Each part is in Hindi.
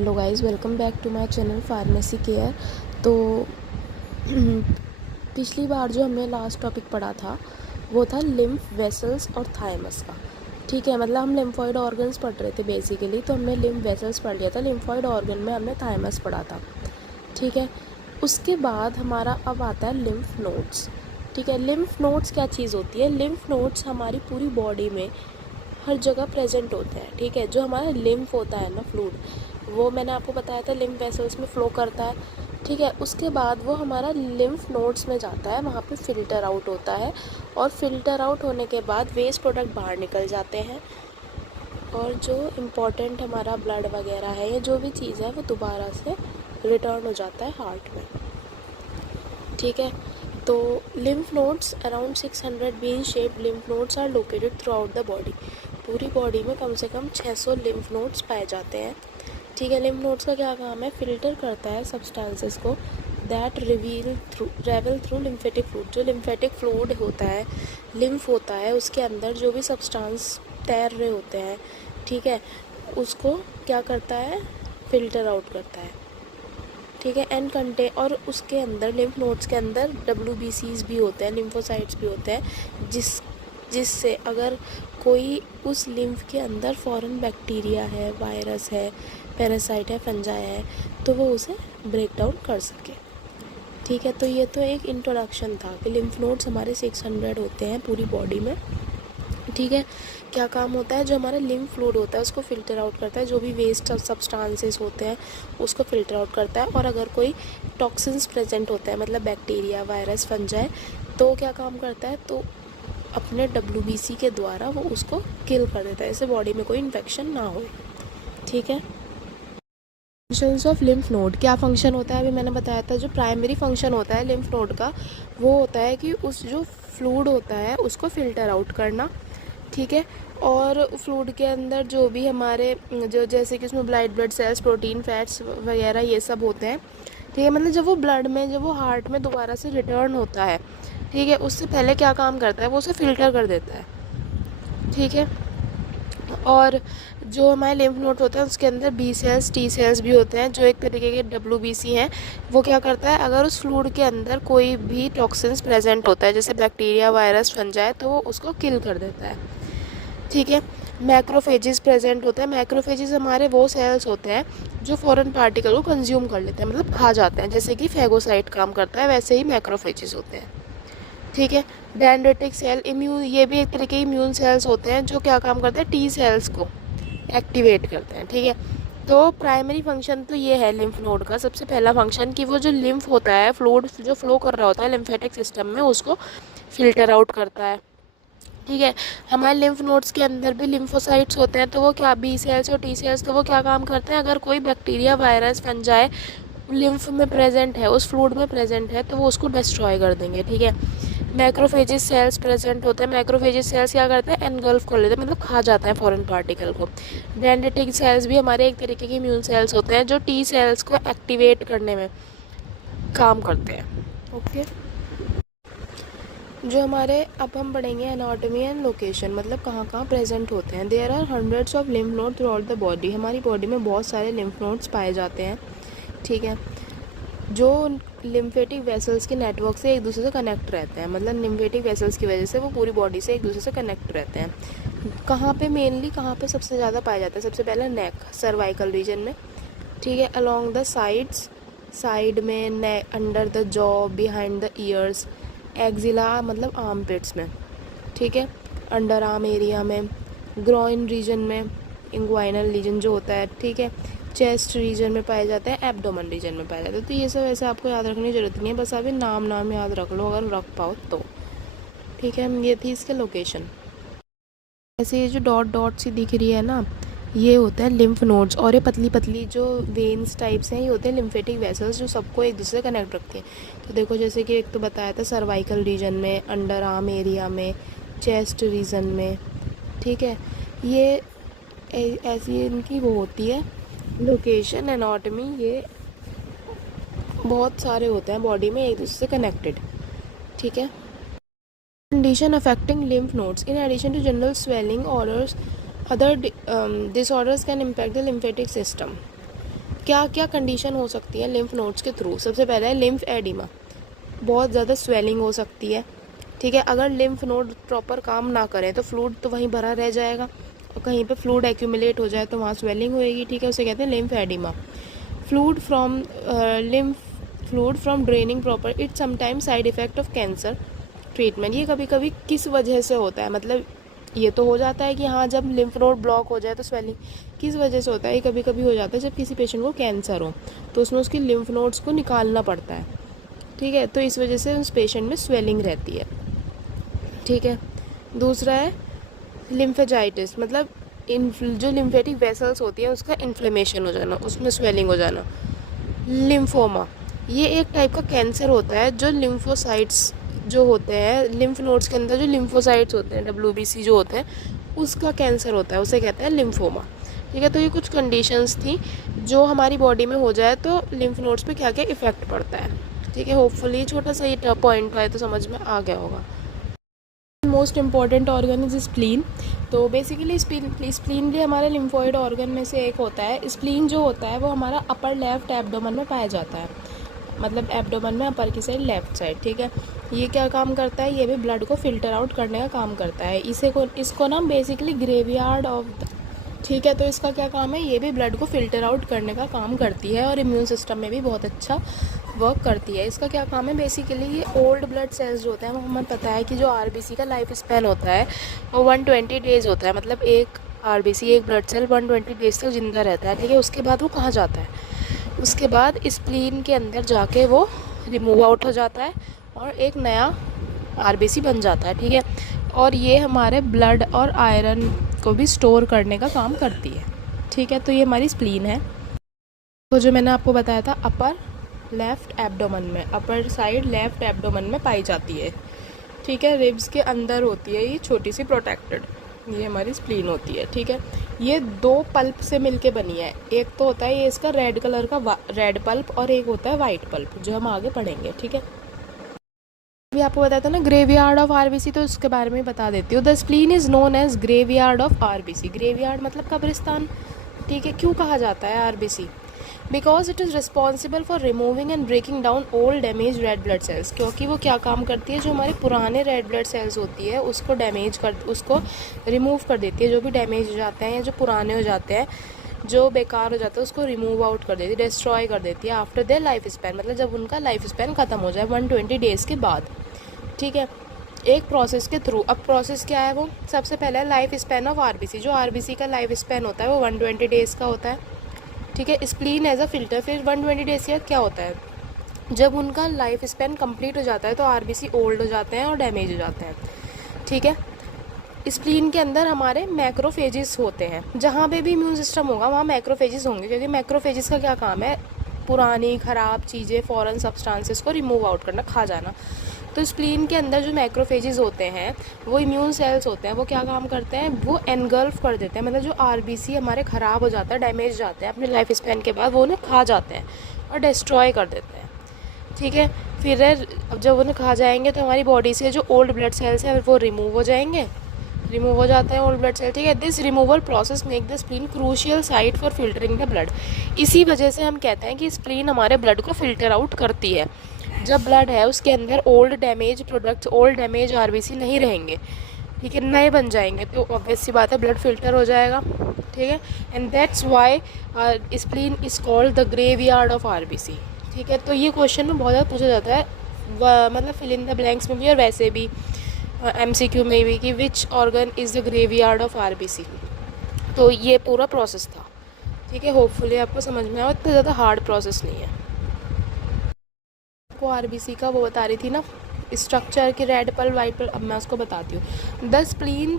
Hello guys, welcome back to my channel pharmacy care. तो पिछली बार जो हमने लास्ट टॉपिक पढ़ा था वो था लिम्फ वेसल्स और थाइमस का। ठीक है, मतलब हम लिम्फॉइड ऑर्गन्स पढ़ रहे थे बेसिकली, तो हमने लिम्फ वेसल्स पढ़ लिया था। लिम्फॉइड ऑर्गन में हमने थाइमस पढ़ा था। ठीक है, उसके बाद हमारा अब आता है लिम्फ नोड्स। ठीक है, लिम्फ नोड्स क्या चीज़ होती है? लिम्फ नोड्स हमारी पूरी बॉडी में हर जगह प्रेजेंट होते हैं। ठीक है, जो हमारा लिम्फ होता है ना, फ्लूइड, वो मैंने आपको बताया था लिम्फ वेसल्स में फ़्लो करता है। ठीक है, उसके बाद वो हमारा लिम्फ नोड्स में जाता है, वहाँ पे फ़िल्टर आउट होता है, और फ़िल्टर आउट होने के बाद वेस्ट प्रोडक्ट बाहर निकल जाते हैं, और जो इम्पोर्टेंट हमारा ब्लड वगैरह है या जो भी चीज़ है वो दोबारा से रिटर्न हो जाता है हार्ट में। ठीक है, तो lymph nodes around 600 bean shaped lymph nodes are located throughout the body. पूरी बॉडी में कम से कम 600 लिम्फ नोड्स पाए जाते हैं। ठीक है, लिम्फ नोड्स का क्या काम है? फिल्टर करता है सब्सटेंसेस को that travel through lymphatic fluid. जो लिम्फेटिक फ्लूइड होता है, लिम्फ होता है, उसके अंदर जो भी सब्सटेंस तैर रहे होते हैं, ठीक है, उसको क्या करता है? फिल्टर आउट करता है। ठीक है, एंड कंटे और उसके अंदर लिम्फ नोड्स के अंदर WBCs भी होते हैं, लिम्फोसाइट्स भी होते हैं, जिससे अगर कोई उस लिम्फ के अंदर फॉरेन बैक्टीरिया है, वायरस है, पैरासाइट है, फंजाई है, तो वो उसे ब्रेक डाउन कर सके। ठीक है, तो ये तो एक इंट्रोडक्शन था कि लिम्फ नोड्स हमारे 600 होते हैं पूरी बॉडी में। ठीक है, क्या काम होता है? जो हमारा लिम्फ फ्लूइड होता है उसको फ़िल्टर आउट करता है, जो भी वेस्ट सब्सटेंसेस होते हैं उसको फ़िल्टर आउट करता है, और अगर कोई टॉक्सिन्स प्रेजेंट होता है, मतलब बैक्टीरिया, वायरस, फंजाई, तो क्या काम करता है? तो अपने WBC के द्वारा वो उसको किल कर देता है, इससे बॉडी में कोई इन्फेक्शन ना हो। ठीक है, फंक्शंस ऑफ लिम्फ नोड, क्या फंक्शन होता है? अभी मैंने बताया था, जो प्राइमरी फंक्शन होता है लिम्फ नोड का वो होता है कि उस जो फ्लूइड होता है उसको फ़िल्टर आउट करना। ठीक है, और फ्लूइड के अंदर जो भी हमारे जो जैसे कि उसमें ब्लड सेल्स, प्रोटीन, फैट्स वगैरह ये सब होते हैं। ठीक है, मतलब जब वो ब्लड में, जब वो हार्ट में दोबारा से रिटर्न होता है, ठीक है, उससे पहले क्या काम करता है? वो उसे फ़िल्टर कर देता है। ठीक है, और जो हमारे लिम्फ नोड होते हैं उसके अंदर B सेल्स, T सेल्स भी होते हैं, जो एक तरीके के WBC हैं। वो क्या करता है? अगर उस फ्लूइड के अंदर कोई भी टॉक्सिन्स प्रेजेंट होता है, जैसे बैक्टीरिया, वायरस, फंजाई, तो वो उसको किल कर देता है। ठीक है, मैक्रोफेजेस प्रेजेंट होते हैं। मैक्रोफेजेस हमारे वो सेल्स होते हैं जो फॉरेन पार्टिकल को कंज्यूम कर लेते हैं, मतलब खा जाते हैं, जैसे कि फेगोसाइट काम करता है, वैसे ही मैक्रोफेजेस होते हैं। ठीक है, डेंड्रिटिक सेल, इम्यून, ये भी एक तरह के इम्यून सेल्स होते हैं जो क्या काम करते हैं? T सेल्स को एक्टिवेट करते हैं। ठीक है, तो प्राइमरी फंक्शन तो ये है लिम्फ नोड का, सबसे पहला फंक्शन, कि वो जो लिम्फ होता है, फ्लूइड जो फ्लो कर रहा होता है लिम्फेटिक सिस्टम में, उसको फिल्टर आउट करता है। ठीक है, हमारे लिम्फ नोड्स के अंदर भी लिम्फोसाइट्स होते हैं, तो वो क्या, B सेल्स और T सेल्स, तो वो क्या काम करते हैं? अगर कोई बैक्टीरिया, वायरस, फंजाई लिम्फ में प्रेजेंट है, उस फ्लूइड में प्रेजेंट है, तो वो उसको डिस्ट्रॉय कर देंगे। ठीक है, मैक्रोफेजेस सेल्स प्रेजेंट होते हैं। मैक्रोफेजेस सेल्स क्या करते हैं? एनगल्फ कर लेते हैं, मतलब खा जाते हैं फॉरेन पार्टिकल को। डेंड्रिटिक सेल्स भी हमारे एक तरीके के इम्यून सेल्स होते हैं जो T सेल्स को एक्टिवेट करने में काम करते हैं। ओके, जो हमारे, अब हम पढ़ेंगे एनाटॉमी एंड लोकेशन, मतलब कहाँ कहाँ प्रेजेंट होते हैं। There are hundreds of lymph node throughout the body. हमारी बॉडी में बहुत सारे लिम्फ नोड्स पाए जाते हैं। ठीक है, जो लिम्फेटिक वेसल्स के नेटवर्क से एक दूसरे से कनेक्ट रहते हैं, मतलब लिम्फेटिक वेसल्स की वजह से वो पूरी बॉडी से एक दूसरे से कनेक्ट रहते हैं। कहाँ पे मेनली, कहाँ पे सबसे ज़्यादा पाया जाता है? सबसे पहले नेक, सर्वाइकल रीजन में। ठीक है, अलोंग द साइड्स, साइड में, neck, under the jaw, behind the ears, axilla मतलब आर्म पिट्स में। ठीक है, अंडर आर्म एरिया में, ग्रॉइन रीजन में, इंग्वाइनल रीजन जो होता है। ठीक है, चेस्ट रीजन में पाए जाते हैं, एब्डोमेन रीजन में पाए जाते हैं। तो ये सब ऐसे आपको याद रखने की ज़रूरत नहीं है, बस अभी नाम याद रख लो अगर रख पाओ तो। ठीक है, ये थी इसके लोकेशन। ऐसे ये जो डॉट डॉट सी दिख रही है ना, ये होता है लिम्फ नोड्स, और ये पतली पतली जो वेन्स टाइप्स हैं, ये होते हैं लिम्फेटिक वेसल्स जो सबको एक दूसरे से कनेक्ट रखते हैं। तो देखो, जैसे कि एक तो बताया था सर्वाइकल रीजन में, अंडर आर्म एरिया में, चेस्ट रीजन में। ठीक है, ये ऐसी इनकी वो होती है लोकेशन, एनाटॉमी, ये बहुत सारे होते हैं बॉडी में एक दूसरे से कनेक्टेड। ठीक है, condition affecting lymph nodes, in addition to general swelling orders, other disorders can impact the lymphatic system. क्या क्या कंडीशन हो सकती है लिम्फ नोड्स के थ्रू? सबसे पहले है लिम्फ एडिमा, बहुत ज़्यादा स्वेलिंग हो सकती है, ठीक है। अगर लिम्फ नोड प्रॉपर काम ना करें तो फ्लूइड तो वहीं भरा रह जाएगा, और कहीं पे फ्लूइड एक्यूमुलेट हो जाए तो वहाँ स्वेलिंग होएगी, ठीक है, उसे कहते हैं lymph oedema. Fluid from lymph fluid from draining proper, it sometimes side effect of cancer treatment. ये कभी कभी किस वजह से होता है, मतलब ये तो हो जाता है कि हाँ जब लिम्फ नोड ब्लॉक हो जाए तो स्वेलिंग, किस वजह से होता है? ये कभी कभी हो जाता है जब किसी पेशेंट को कैंसर हो तो उसमें उसकी लिम्फ नोड्स को निकालना पड़ता है, ठीक है, तो इस वजह से उस पेशेंट में स्वेलिंग रहती है, ठीक है। दूसरा है लिम्फेजाइटिस, मतलब जो लिम्फेटिक वेसल्स होती है उसका इन्फ्लेमेशन हो जाना, उसमें स्वेलिंग हो जाना। लिम्फोमा, ये एक टाइप का कैंसर होता है जो लिम्फोसाइट्स जो होते हैं लिम्फ नोड्स के अंदर, जो लिम्फोसाइट्स होते हैं WBC जो होते हैं, उसका कैंसर होता है, उसे कहते हैं लिम्फोमा, ठीक है। तो ये कुछ कंडीशंस थी जो हमारी बॉडी में हो जाए तो लिम्फ नोड्स पे क्या क्या इफ़ेक्ट पड़ता है, ठीक है। होपफुली छोटा सा ये पॉइंट है तो समझ में आ गया होगा। Most important organ is spleen. तो बेसिकली स्प्लीन भी हमारे लिम्फोइड ऑर्गन में से एक होता है। स्प्लीन जो होता है वो हमारा अपर लेफ्ट एब्डोमेन में पाया जाता है, मतलब एब्डोमेन में अपर की साइड लेफ्ट साइड, ठीक है। ये क्या काम करता है? ये भी ब्लड को फिल्टर आउट करने का काम करता है। इसको ना बेसिकली ग्रेवयार्ड ऑफ, ठीक है, तो इसका क्या काम है? ये भी ब्लड को फिल्टर आउट करने का काम करती है और इम्यून सिस्टम में भी बहुत अच्छा वर्क करती है। इसका क्या काम है? बेसिकली ये ओल्ड ब्लड सेल्स जो होते हैं, वो हमें पता है कि जो आरबीसी का लाइफ स्पैन होता है वो 120 डेज़ होता है, मतलब एक आरबीसी एक ब्लड सेल 120 डेज़ तक जिंदा रहता है, ठीक है। उसके बाद वो कहाँ जाता है? उसके बाद स्प्लीन के अंदर जाके वो रिमूव आउट हो जाता है और एक नया आरबीसी बन जाता है, ठीक है। और ये हमारे ब्लड और आयरन को भी स्टोर करने का काम करती है, ठीक है। तो ये हमारी स्प्लीन है, तो जो मैंने आपको बताया था अपर लेफ़्ट एब्डोमेन में, अपर साइड लेफ़्ट एब्डोमेन में पाई जाती है, ठीक है। रिब्स के अंदर होती है ये छोटी सी प्रोटेक्टेड, ये हमारी स्प्लीन होती है, ठीक है। ये दो पल्प से मिलके बनी है, एक तो होता है ये इसका रेड कलर का रेड पल्प और एक होता है वाइट पल्प, जो हम आगे पढ़ेंगे, ठीक है। अभी आपको बताया था ना ग्रेवयार्ड ऑफ आरबीसी, तो उसके बारे में बता देती हूँ। The spleen is known as graveyard of RBC. Graveyard मतलब कब्रिस्तान, ठीक है। क्यों कहा जाता है RBC? Because it is responsible for removing and breaking down old damage red blood cells. क्योंकि वो क्या काम करती है? जो हमारे पुराने रेड ब्लड सेल्स होती है उसको रिमूव कर देती है। जो भी डैमेज हो जाते हैं या जो पुराने हो जाते हैं, जो बेकार हो जाता है, उसको रिमूव आउट कर देती है, डिस्ट्रॉय कर देती है आफ्टर देयर लाइफ स्पैन, मतलब जब उनका लाइफ स्पैन ख़त्म हो जाए 120 डेज़ के बाद, ठीक है, एक प्रोसेस के थ्रू। अब प्रोसेस क्या है? वो सबसे पहले लाइफ स्पैन ऑफ आरबीसी। जो आरबीसी का लाइफ स्पैन होता है वो 120 डेज़ का होता है, ठीक है। स्प्लीन एज अ फिल्टर, फिर 120 डेज़ के बाद क्या होता है? जब उनका लाइफ स्पैन कंप्लीट हो जाता है तो आरबीसी ओल्ड हो जाते हैं और डैमेज हो जाते हैं, ठीक है। स्प्लीन के अंदर हमारे मैक्रोफेजेस होते हैं, जहाँ पे भी इम्यून सिस्टम होगा वहाँ मैक्रोफेजेस होंगे, क्योंकि मैक्रोफेजेस का क्या काम है? पुरानी ख़राब चीज़ें, फॉरेन सब्सटेंसेस को रिमूव आउट करना, खा जाना। तो स्प्लीन के अंदर जो मैक्रोफेजेस होते हैं वो इम्यून सेल्स होते हैं, वो क्या काम करते हैं? वो एनगल्फ कर देते हैं, मतलब जो आरबीसी हमारे ख़राब हो जाता है, डैमेज जाते हैं अपने लाइफ स्पैन के बाद, वो उन्हें खा जाते हैं और डिस्ट्रॉय कर देते हैं, ठीक है। फिर अब जब उन्हें खा जाएंगे तो हमारी बॉडी से जो ओल्ड ब्लड सेल्स हैं वो रिमूव हो जाते हैं ओल्ड ब्लड सेल, ठीक है। This removal process make the spleen crucial site for filtering the blood. इसी वजह से हम कहते हैं कि स्प्लीन हमारे ब्लड को फिल्टर आउट करती है। जब ब्लड है उसके अंदर old damage products, old damage RBC नहीं रहेंगे, ठीक है, नए बन जाएंगे, तो ऑब्वियस सी बात है ब्लड फिल्टर हो जाएगा, ठीक है। And that's why spleen is called the graveyard of RBC, ठीक है। तो ये क्वेश्चन में बहुत ज़्यादा पूछा जाता है, मतलब फिल इन द ब्लैंक्स में भी और वैसे भी MCQ में भी, कि which organ is the graveyard of RBC. तो ये पूरा प्रोसेस था, ठीक है। होपफुली आपको समझ में आया, इतना ज़्यादा हार्ड प्रोसेस नहीं है। आपको आरबीसी का वो बता रही थी ना स्ट्रक्चर की, रेड पल्प वाइट पल्प, अब मैं उसको बताती हूँ। The spleen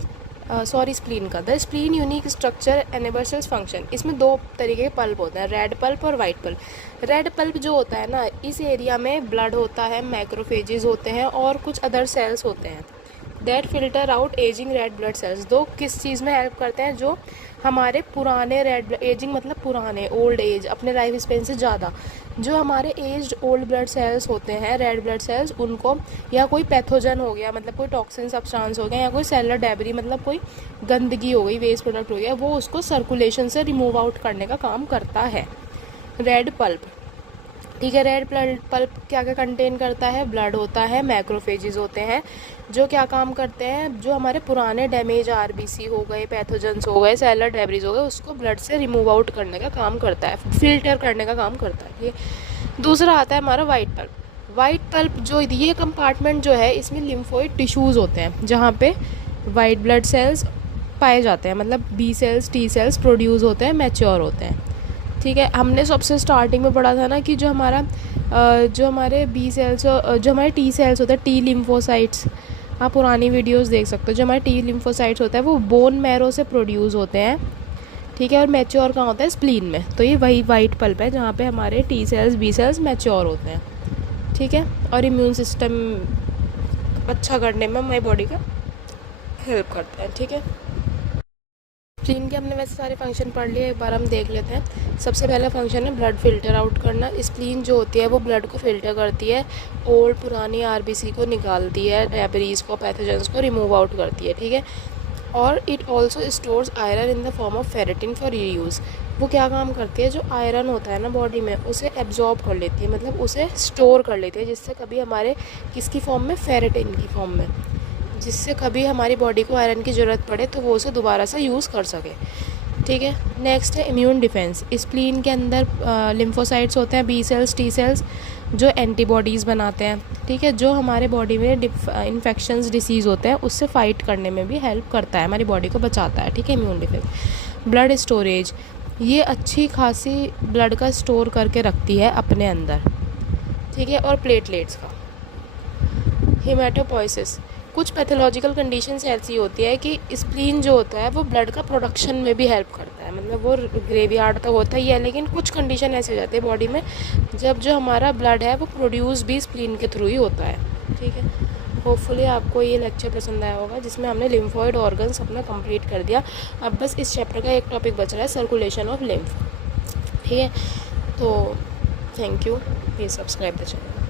the spleen unique structure enables function. इसमें दो तरीके के पल्प होते हैं, रेड पल्प और वाइट पल्प। रेड पल्प जो होता है ना, इस एरिया में ब्लड होता है, मैक्रोफेजेस होते हैं और कुछ अदर सेल्स होते हैं that filter out ageing red blood sales. दो किस चीज़ में हेल्प करते हैं? जो हमारे पुराने रेड, एजिंग मतलब पुराने, ओल्ड एज, अपने लाइफ स्पेन से ज़्यादा, जो हमारे एज्ड ओल्ड ब्लड सेल्स होते हैं, रेड ब्लड सेल्स, उनको या कोई पैथोजन हो गया, मतलब कोई टॉक्सिन सब्सटेंस हो गया, या कोई सेलुलर डेब्री, मतलब कोई गंदगी हो गई, वेस्ट प्रोडक्ट हो गया, वो उसको सर्कुलेशन से रिमूव आउट करने का काम करता है, रेड पल्प, ठीक है। रेड पल्प क्या क्या कंटेन करता है? ब्लड होता है, मैक्रोफेजेस होते हैं जो क्या काम करते हैं, जो हमारे पुराने डैमेज आरबीसी हो गए, पैथोजेंस हो गए, सेलर डेब्रिज हो गए, उसको ब्लड से रिमूव आउट करने का काम करता है, फिल्टर करने का काम करता है, ठीक है। दूसरा आता है हमारा वाइट पल्प। वाइट पल्प जो ये कंपार्टमेंट जो है, इसमें लिम्फोइड टिश्यूज़ होते हैं जहाँ पे वाइट ब्लड सेल्स पाए जाते हैं, मतलब B cells T cells produce होते हैं, मैच्योर होते हैं, ठीक है। हमने सबसे स्टार्टिंग में पढ़ा था ना कि जो हमारे बी सेल्स, जो हमारे टी सेल्स होते हैं, टी लिम्फोसाइट्स, आप पुरानी वीडियोस देख सकते हो, जो हमारे टी लिम्फोसाइट्स होता है वो बोन मैरो से प्रोड्यूस होते हैं, ठीक है। और मैच्योर कहाँ होता है? स्प्लीन में। तो ये वही वाइट पल्प है जहाँ पे हमारे T cells B cells mature होते हैं, ठीक है। और इम्यून सिस्टम अच्छा करने में हमारी बॉडी का हेल्प करता है, ठीक है। स्प्लीन के हमने वैसे सारे फंक्शन पढ़ लिए, एक बार हम देख लेते हैं। सबसे पहला फंक्शन है ब्लड फिल्टर आउट करना। स्प्लीन जो होती है वो ब्लड को फिल्टर करती है, ओल्ड पुरानी आरबीसी को निकालती है, डेब्रीज को, पैथोजेंस को रिमूव आउट करती है, ठीक है। और it also stores iron in the form of ferritin for reuse. वो क्या काम करती है? जो आयरन होता है ना बॉडी में, उसे एब्जॉर्ब कर लेती है, मतलब उसे स्टोर कर लेती है, जिससे कभी हमारे किसकी फॉर्म में? फेरेटिन की फॉर्म में, जिससे कभी हमारी बॉडी को आयरन की ज़रूरत पड़े तो वो उसे दोबारा से यूज़ कर सके, ठीक है। नेक्स्ट है इम्यून डिफेंस। स्प्लीन के अंदर लिम्फोसाइट्स होते हैं, बी सेल्स टी सेल्स, जो एंटीबॉडीज़ बनाते हैं, ठीक है, जो हमारे बॉडी में इन्फेक्शंस डिसीज़ होते हैं उससे फाइट करने में भी हेल्प करता है, हमारी बॉडी को बचाता है, ठीक है। Immune defence. ब्लड स्टोरेज, ये अच्छी खासी ब्लड का स्टोर करके रखती है अपने अंदर, ठीक है। और प्लेटलेट्स का। हेमाटोपोइसिस, कुछ पैथोलॉजिकल कंडीशंस ऐसी होती है कि स्प्लीन जो होता है वो ब्लड का प्रोडक्शन में भी हेल्प करता है, मतलब वो ग्रेवयार्ड तक होता ही है, लेकिन कुछ कंडीशन ऐसे हो जाती है बॉडी में जब जो हमारा ब्लड है वो प्रोड्यूस भी स्प्लीन के थ्रू ही होता है, ठीक है। होपफुली आपको ये लेक्चर पसंद आया होगा, जिसमें हमने लिम्फोइड ऑर्गन्स अपना कंप्लीट कर दिया। अब बस इस चैप्टर का एक टॉपिक बच रहा है, सर्कुलेशन ऑफ लिम्फ, ठीक है। तो thank you, please subscribe the channel.